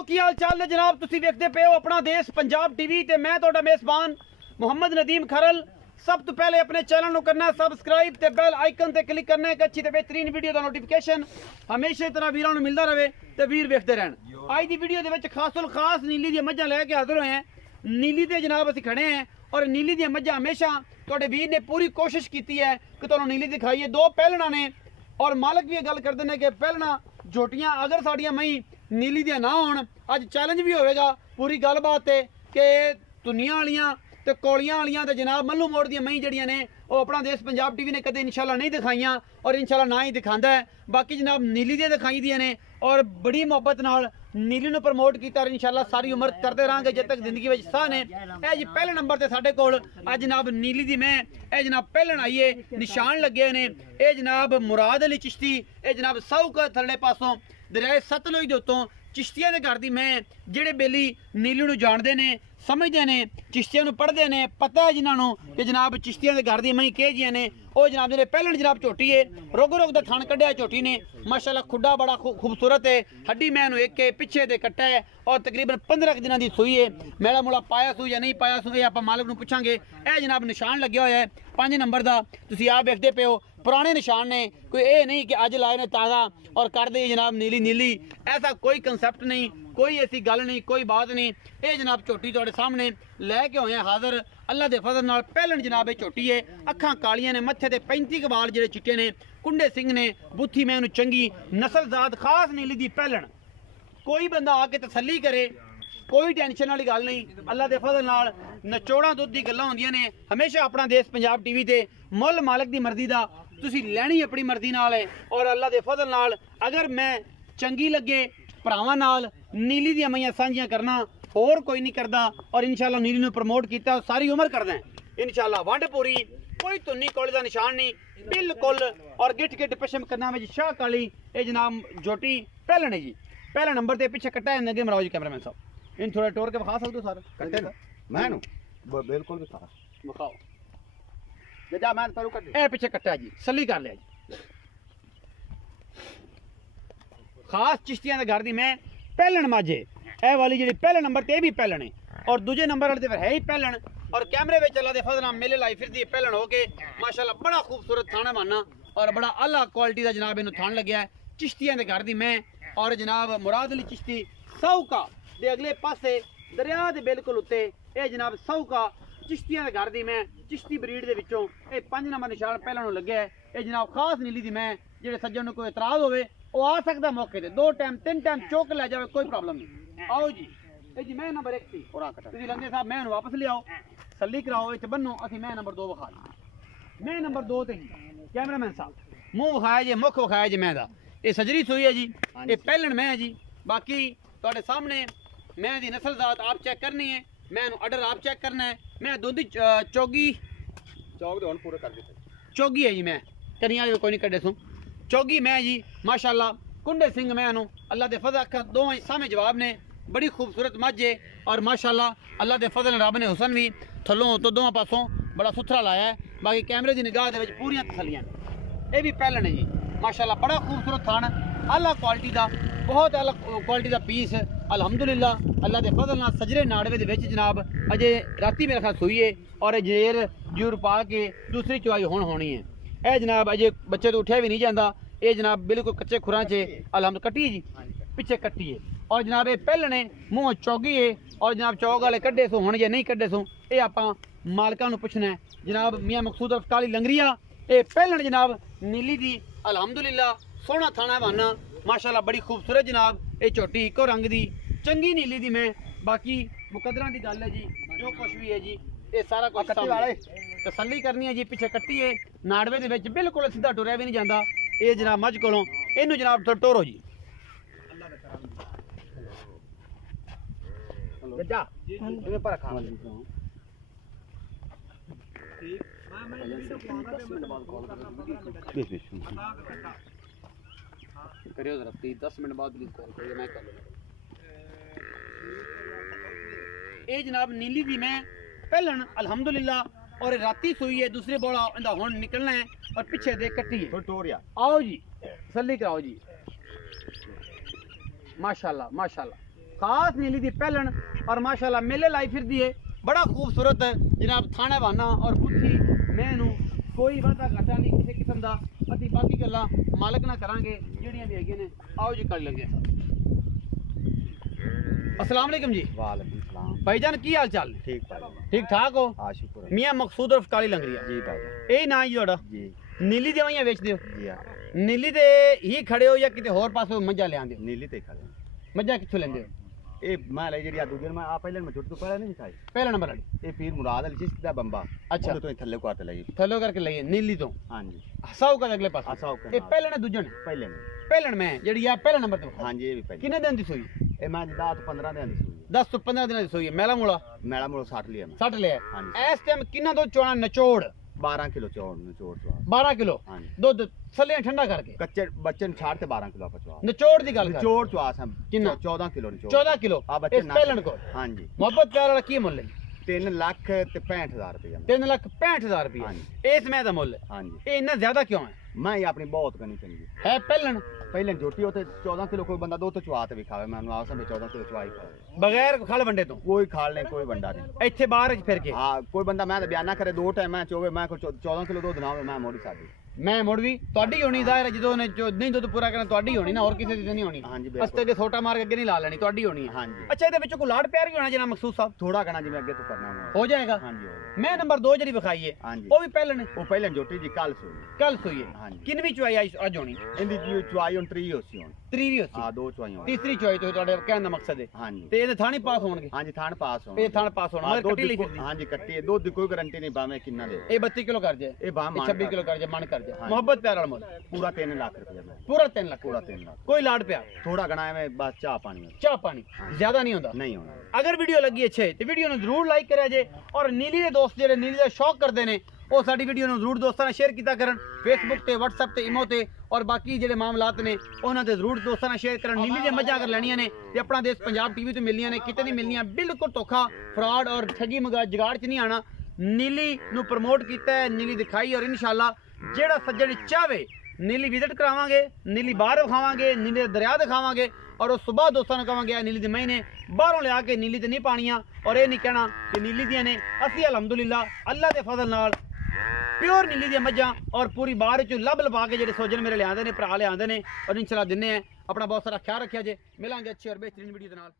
दोस्तों की हाल चाल है जनाब, तुसी देखते पे हो अपना देश पंजाब टीवी ते मैं तोड़ा मेजबान मुहम्मद नदीम खरल। सब तो पहले अपने चैनल को करना सबसक्राइब ते बेल आइकन ते क्लिक करना है कि अच्छी ते बेहतरीन वीडियो का नोटिफिकेशन हमेशा तरह वीरां नूं मिलता रहे ते वीर वेखते रहन। अज की वीडियो दे विच खासुल खास नीली दी मझां लैके हाजिर होए हैं। नीली ते जनाब असीं खड़े हैं और नीली दी मझां हमेशा तुहाडे वीर ने पूरी कोशिश की है कि तुहानूं नीली दिखाइए। दो पहलना ने और मालक भी गल करते हैं कि पहलना झोटियां अगर साड़ियां मई नीली दियां ना होण, अज चैलेंज भी होएगा पूरी गलबात है कि दुनिया वालियां ते कोलियां वालियां ते जनाब मल्लू मोड़ दियां मई जड़ियां ने वो अपना देश पंजाब टीवी ने कदे इंशाल्लाह नहीं दिखाइयां और इंशाल्लाह ना ही दिखांदा है। बाकी जनाब नीली दियां दिखाई दियां ने और बड़ी मुहब्बत नाल नीली नूं प्रमोट कीता और इंशाल्लाह सारी उम्र करते रहांगे जब तक जिंदगी विच साह ने। ए जी पहले नंबर ते साडे कोल अज जनाब नीली दी मैं ए जनाब पहलन आई है, निशान लगे ने। ए जनाब मुराद अली चिश्ती, ए जनाब साहूका थल्ले पासों दरिया सतलुज दे उत्तों चिश्तियां दे घर दी मैं जेड़े बेली नीली नूं जानदे ने समझते ने चिश्तियां नूं पढ़दे ने पता है जिन्हां नूं कि जनाब चिश्तियां दे घर दी मई किह जियां ने। ओ जनाब जेड़े पहलन जनाब झोटी है रोग रोग दा थण कढ़िया झोटी ने माशाल्लाह खुड्डा बड़ा खूबसूरत है। हड्डी मैं एक के पिछे दे कट्टा है और तकरीबन 15 दिनों की सूई है। मेला मुला पाया सूई या नहीं पाया सूई आप मालिक नूं पुछांगे। ए जनाब निशान लगे होया है 5 नंबर का, तुसीं आप देखते पे हो पुराने निशान ने, कोई ये नहीं कि अज लाए ने ताज़ा और कर दे जनाब नीली नीली, ऐसा कोई कंसैप्ट नहीं, कोई ऐसी गल नहीं, कोई बात नहीं। ये जनाब झोटी तुहाडे सामने लैके होए हैं हाज़र अल्लाह के फजल नाल। पहलन जनाब ये झोटी है, अखां कालियां ने, मत्थे ते 35 बाल जेडे चिट्टे ने, कुंडे सिंह ने, बुत्थी मैं चंगी नस्लजात खास नीली दी पहलन। कोई बंदा आके तसल्ली करे, कोई टेंशन वाली गल नहीं। अल्लाह के फजल नाल नचोड़ा दुध की गल्लां होंदियां ने हमेशा अपना देश पंजाब टीवी ते। मुल मालिक की मर्जी का तुसीं लैनी अपनी मर्जी नाल है और अल्लाह के फजल नाल अगर मैं चंगी लगे भरावां नाल नीली दी मईयां सांझियां करना होर कोई नहीं करदा और इंशाल्लाह नीली नूं प्रमोट कीता सारी उम्र करदा है इंशाल्लाह। वंड पूरी, कोई तुन्नी कोले दा निशान नहीं बिल्कुल। और गिट गिट पशम करना में शाह काली ये जनाब झोटी पहलन है जी। पहला नंबर ते पिछे कट्टा है नगे मराओ जी कैमरामैन साहब, इन थोड़ा टोर के विखा सकते हो सर कट्टे दा मैं बिल्कुल विखाओ जा मैं करूं कट ए पिछे कट्टा जी सली कर लिया जी। खास चिश्तियां दे घर दी मैं पहलन माजे ए वाली जी पहले नंबर ते भी पहलन है और दूजे नंबर वाले ते है ही पहलन और कैमरे में अल्लाह दे फजल नाल मेले लाई फिरदी पहलन हो के माशाल्लाह बड़ा खूबसूरत थाना माना और बड़ा आला क्वालिटी का जनाब इन्हू थान लग्या है। चिश्तियां दे घर दी मैं और जनाब मुराद अली चिश्ती साहूका दे अगले पासे दरिया दे बिल्कुल उत्ते ए जनाब साहूका चिश्तियां दे घर दी मैं चिश्ती ब्रीड दे विचों ए 5 नंबर निशान पहला नूं लग्या है। ए जनाब खास नीली दी मैं जेड़े सज्जन नूं कोई इतराज होवे वो आ सकदा मौके ते 2 टाइम 3 टाइम चौक ले जावे कोई प्रॉब्लम नहीं। आओ जी ए जी मैं नंबर 1 सी और आ कटा तुसीं लंगे साहब मैं वापस ले आओ सल्ली कराओ इच बन्नो असीं मैं नंबर 2 विखा ली। मैं नंबर 2 ते कैमरामैन साहब मुंह विखाया जी मुख विखाया जी मैं दा ये सजरी सूई है जी ये पहलन मैं है जी। बाकी तुहाडे सामने मैं दी नस्ल जात आप चेक करनी है, मैं ऑर्डर आप चेक करना है। मैं दूधी चौगी चौक दे पूरे कर दिते चौगी है जी मैं कनिया कोई नहीं कड्डे सू चौगी मैं जी माशाल्लाह कुंडे सिंह मैं अल्लाह दे फजल अखा दोवें सामने जवाब ने बड़ी खूबसूरत मझ है और माशाल्लाह अल्लाह दे फजल रब ने हुसन भी थल्लों तो दोवां पासों बड़ा सुथरा लाया है। बाकी कैमरे की निगाह दे विच पूरियां तसलियां ये भी पहलन है जी माशाल्लाह बड़ा खूबसूरत थान आला क्वालिटी का बहुत अलग क्वालिटी का पीस अलहमदुलिल्लाह अल्लाह के फजल नाल सजरे नाड़वे दे विच जनाब अजे राती मेरे ख्याल सुई है और जेर जूर पा के दूसरी चुवाई हुण होनी है। ए जनाब अजे बच्चे तो उठिया भी नहीं जाता ये जनाब बिल्कुल कच्चे खुरां च अलहमद कट्टी जी पिछे कट्टी है और जनाब ये पहलन है मूँह चौगी है और जनाब चौक वाले कड्डे सो हुण जे नहीं कड्डे सो ये आपां मालकां नूं पुछना है। जनाब मियाँ मकसूद अफकाली लंगरिया ये पहलन जनाब नीली दी अलहमदुलिल्लाह सोहना थाना बहाना माशाल्लाह बड़ी खूबसूरत जनाब ये झोटी इको रंग दी चंगी नीली दी मैं। बाकी मुकदरा की गल है जी जो कुछ भी है जी ये सारा कुछ तसल्ली करनी है जी। पिछे कट्टी है नाड़वे दे विच बिल्कुल सीधा टुरया भी नहीं जाता ये जनाब मझ कोलों इनू जनाब थोड़ा टोरो जी करियो जरा 10 मिनट बाद प्लीज करियो मैं कर लूंगा। ये जनाब नीली दी मैं पहलन अल्हम्दुलिल्लाह और राती सोई है दूसरे बोला इंदा हुण निकलना है और पीछे दे कट्टी है टोरिया। आओ जी तसल्ली कराओ जी माशाल्लाह माशाल्लाह खास नीली दी पहलन और माशाल्लाह मेले लाई फिर दी है बड़ा खूबसूरत जनाब थाने वाना और बुद्धि मैनू कोई वादा घाटा नहीं किसी किस्म का अभी बाकी गल्लां मालक ना करांगे ਜਿਹੜੀਆਂ भी हैगे ने आओ जी कर लेंगे। अस्सलाम वालेकुम जी। वालेकुम सलाम भाईजान की हाल चाल ने? ठीक भाई ठीक ठाक हो? हाँ शुक्र है। मियां मकसूद और काली लंगरिया जी भाई यही ना जी ਤੁਹਾਡਾ? जी नीली दवाइयां बेचते हो? जी हाँ नीली ते ही खड़े हो या किते होर पासों मज्झां ले आंदे हो? नीली ते खड़े मज्झां कित्थों लेंदे हो? ए मैं ले जेडी आ दूजे मैं आ पहले मैं छुट तो पहले नहीं दिखाई पहला नंबर वाली ए पीर मुराद अली चिश्ती दा बंबा अच्छा। तो थल्ले को आते लगी थलो करके लईए नीली तो हां जी हसाओ का अगले पास हसाओ के ये पहले ने दूजे ने पहले नहीं पहलन में जेडी आ पहला नंबर ते हां जी ये भी पहले किन्ने दिन दी सोई? ए मैं 10 तो 15 दिन दी सुई 10 तो 15 दिन दी सोई है मेला मूला मेला मोड़ 60 लिया मैं 60 लिया हाँ इस टाइम किन्ना दो चोणा निचोड़ 12 किलो चोड़ 12 किलो हां जी दुध सलियां ठंडा करके कच्चे बच्चे ने छाड़ ते 12 किलो पचवा निचोड़ दी गल कर चोड़ चवास हम किन्ना? 14 किलो निचोड़ 14 किलो आ बच्चे इस पहलन को हां जी मोहब्बत प्यार वाला की मुੱਲ है? 3 लाख ते 65000 रुपया 3,65,000 रुपये हाँ जी। इस मैं दा मुੱਲ है हां जी ये इतना ज्यादा क्यों है? मैं ये अपनी बहुत करनी चंगी है पहलन पहले झोटी होते 14 किलो कोई बंदा दो तो चुआ ते भी खावे मैं आवास में 14 किलो चुआई खावे बगैर खल वंडे तो कोई खाल नहीं कोई बंदा नहीं ਇੱਥੇ ਬਾਹਰ ਚ ਫਿਰ ਕੇ हाँ कोई बंदा मैं तो बयाना करे दो टाइम मैं चोवे मैं 14 किलो दूध ना मैं मोड़ी साडी ਮੈਂ ਮੁੜ ਵੀ ਤੁਹਾਡੀ ਹੋਣੀ ਜ਼ਾਹਿਰ ਹੈ ਜਦੋਂ ਨੇ ਨਹੀਂ ਦੁੱਧ ਪੂਰਾ ਕਰਨਾ ਤੁਹਾਡੀ ਹੋਣੀ ਨਾ ਹੋਰ ਕਿਸੇ ਦੀ ਤਾਂ ਨਹੀਂ ਹੋਣੀ ਹਾਂਜੀ, ਬਿਲਕੁਲ। ਅਸਤੇ ਕੇ ਛੋਟਾ ਮਾਰ ਕੇ ਅੱਗੇ ਨਹੀਂ ਲਾ ਲੈਣੀ ਤੁਹਾਡੀ ਹੋਣੀ ਹੈ हाँ जी ਅੱਛਾ ਇਹਦੇ ਵਿੱਚ ਕੋਈ ਲਾੜ ਪਿਆਰ ਵੀ ਹੋਣਾ ਜਨਾ ਮਕਸੂਦ ਸਾਹਿਬ थोड़ा कहना जी मैं अगे तो करना मैं ਹੋ ਜਾਏਗਾ हाँ जी हो ਮੈਂ ਨੰਬਰ 2 ਜਿਹੜੀ ਵਿਖਾਈ ਹੈ हाँ जी ਉਹ ਵੀ ਪਹਿਲਾਂ ਨੇ वो पहले झोटी जी कल सोई ਕੱਲ ਸੋਈ ਹੈ हाँ जी ਕਿੰਨਵੀਂ ਚੁਆਈ ਅੱਜ ਹੋਣੀ इंदी जी चुआई हुन 3 होसी हुन ਤੀਵੀਂ ਹੋਸੀ हां दो चुआई हुन ਤੀਸਰੀ ਚੁਆਈ ਤੋਂ ਤੁਹਾਡੇ ਕਹਿਣ ਦਾ ਮਕਸਦ ਹੈ हाँ जी ਤੇ ਇਹਦੇ ਥਾਣੀ ਪਾਸ ਹੋਣਗੇ हाँ जी थान पास हो ਇਹ ਥਾਣ ਪਾਸ ਹੋਣਾ ਮਗਰ ਕੱਟੀ ਲਈ ਫਿਰਦੀ हाँ जी कट्टी है दूध की कोई गारंटी नहीं बामे किन्ना दे ਇਹ 32 ਕਿਲੋ ਕਰ ਜਾਏ ए बा ਇਹ मान 26 ਕਿਲੋ ਕਰ ਜਾਏ ਮਨ ਕਰ ਜਾਏ हाँ। ਮੁਹੱਬਤ ਪਿਆਰ ਵਾਲਾ ਮੁੱਲ पूरा 3 लाख रुपया मैं ਪੂਰਾ 3 ਲੱਖ पूरा 3 लाख ਕੋਈ ਲਾੜ ਪਿਆਰ थोड़ा गना है मैं बस चाह पानी में ਚਾਹ ਪਾਣੀ ਜ਼ਿਆਦਾ ਨਹੀਂ ਹੁੰਦਾ नहीं होना ਅਗਰ ਵੀਡੀਓ ਲੱਗੀ ਅੱਛੇ ਤੇ ਵੀਡੀਓ ਨੂੰ ਜ਼ਰੂਰ ਲਾਈਕ ਕਰਿਆ ਜੇ ਔਰ ਨੀਲੀ ਦੇ ਦੋਸਤ ਜਿਹੜੇ ਨੀਲੀ ਦਾ ਸ਼ੌਕ ਕਰਦੇ ਨੇ ਉਹ ਸਾਡੀ ਵੀਡੀਓ ਨੂੰ ਜ਼ਰੂਰ ਦੋਸਤਾਂ ਨਾਲ ਸ਼ੇਅਰ ਕੀਤਾ ਕਰਨ ਫੇਸਬੁੱਕ ਤੇ WhatsApp ਤੇ ਇਮੋ ਤੇ ਔਰ ਬਾਕੀ ਜਿਹੜੇ ਮਾਮਲਾਤ ਨੇ ਉਹਨਾਂ ਤੇ ਜ਼ਰੂਰ ਦੋਸਤਾਂ ਨਾਲ ਸ਼ੇਅਰ ਕਰਨ ਨੀਲੀ ਦੀਆਂ ਮੱਝਾਂ ਅਗਰ ਲੈਣੀਆਂ ਨੇ ਤੇ ਆਪਣਾ ਦੇਸ਼ ਪੰਜਾਬ ਟੀਵੀ ਤੇ ਮਿਲਣੀਆਂ ਨੇ ਕਿਤੇ ਨਹੀਂ ਮਿਲਣੀਆਂ ਬਿਲਕੁਲ ਧੋਖਾ ਫਰਾਡ ਔਰ ਠੱਗੀ ਮਗਾ ਜਗਾੜ ਚ ਨਹੀਂ ਆਣਾ ਨੀਲੀ ਨੂੰ ਪ੍ਰਮੋਟ ਕੀਤਾ ਹੈ ਨੀਲੀ ਦਿਖਾਈ ਔਰ ਇਨਸ਼ਾਅੱਲਾ ਜਿਹੜਾ ਸੱਜਣ ਚਾਹਵੇ ਨੀਲੀ ਵਿਜ਼ਿਟ ਕਰਾਵਾਂਗੇ ਨੀਲੀ ਬਾਹਰ ਵਿਖਾਵਾਂਗੇ ਨੀਲੀ ਦਾ ਦਰਿਆ ਦਿਖਾਵਾਂਗੇ ਔਰ ਉਸ ਸਵੇਰ ਦੋਸਤਾਂ ਨੂੰ ਕਹਾਂਗੇ ਆ ਨੀਲੀ ਦੇ ਮਹੀਨੇ ਬਾਹਰੋਂ ਲਿਆ ਕੇ ਨੀਲੀ ਤੇ ਨਹੀਂ ਪਾਣੀਆਂ ਔਰ ਇਹ ਨਹੀਂ ਕਹਿਣਾ ਕਿ ਨੀਲੀ ਦੀਆਂ ਨੇ ਅਸੀਂ ਅਲਹਮਦੁਲਿਲਾ ਅੱਲਾ ਦੇ ਫਜ਼ਲ ਨਾਲ ਪਿਓਰ ਨੀਲੀ ਦੀਆਂ ਮੱਝਾਂ ਔਰ ਪੂਰੀ ਬਾਹਰ ਚੋਂ ਲੱਭ ਲਵਾ ਕੇ ਜਿਹੜੇ ਸੋਜਨ ਮੇਰੇ ਲਿਆਂਦੇ ਨੇ ਭਰਾ ਲਿਆਂਦੇ ਨੇ ਔਰ ਇਨਸ਼ਾਅੱਲਾ ਦਿੰਨੇ ਆ ਆਪਣਾ ਬਹੁਤ ਸਾਰਾ ਖਿਆਲ ਰੱਖਿਆ ਜੇ ਮਿਲਾਂਗੇ ਅੱਛੀ ਔਰ ਬਿਹਤਰੀਨ ਵੀਡੀਓ ਦੇ ਨਾਲ।